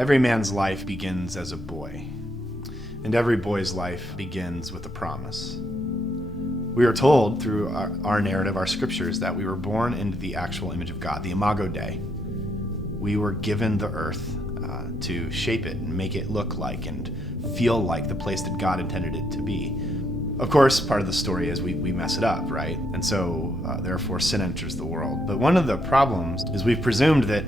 Every man's life begins as a boy, and every boy's life begins with a promise. We are told through our narrative, our scriptures, that we were born into the actual image of God, the Imago Dei. We were given the earth to shape it and make it look like and feel like the place that God intended it to be. Of course, part of the story is we mess it up, right? And so, therefore, sin enters the world. But one of the problems is we've presumed that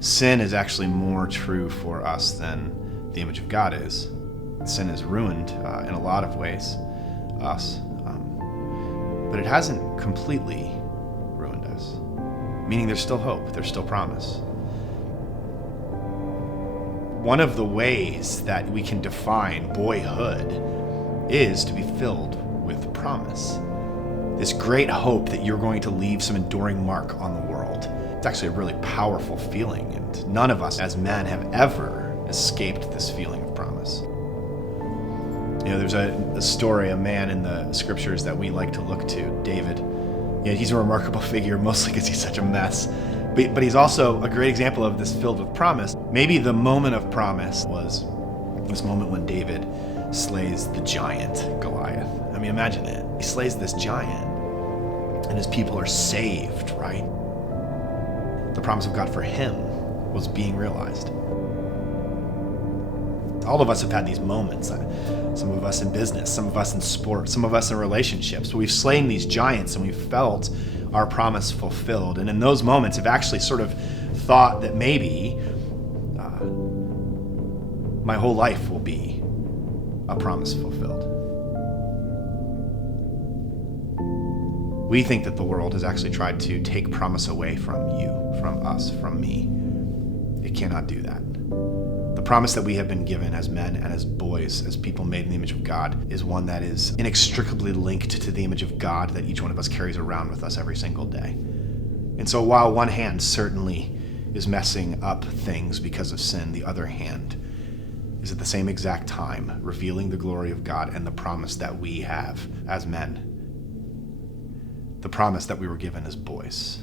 sin is actually more true for us than the image of God is. Sin has ruined, in a lot of ways, us. But it hasn't completely ruined us, meaning there's still hope, there's still promise. One of the ways that we can define boyhood is to be filled with promise. This great hope that you're going to leave some enduring mark on the world. It's actually a really powerful feeling, and none of us as men have ever escaped this feeling of promise. You know, there's a story, a man in the scriptures that we like to look to, David. You know, he's a remarkable figure, mostly because he's such a mess. But he's also a great example of this filled with promise. Maybe the moment of promise was this moment when David slays the giant Goliath. I mean, imagine it. He slays this giant, and his people are saved, right? The promise of God for him was being realized. All of us have had these moments. Some of us in business, some of us in sports, some of us in relationships. We've slain these giants and we've felt our promise fulfilled. And in those moments, I've actually sort of thought that maybe my whole life will be a promise fulfilled. We think that the world has actually tried to take promise away from you, from us, from me. It cannot do that. The promise that we have been given as men and as boys, as people made in the image of God, is one that is inextricably linked to the image of God that each one of us carries around with us every single day. And so while one hand certainly is messing up things because of sin, the other hand is at the same exact time revealing the glory of God and the promise that we have as men. The promise that we were given as boys.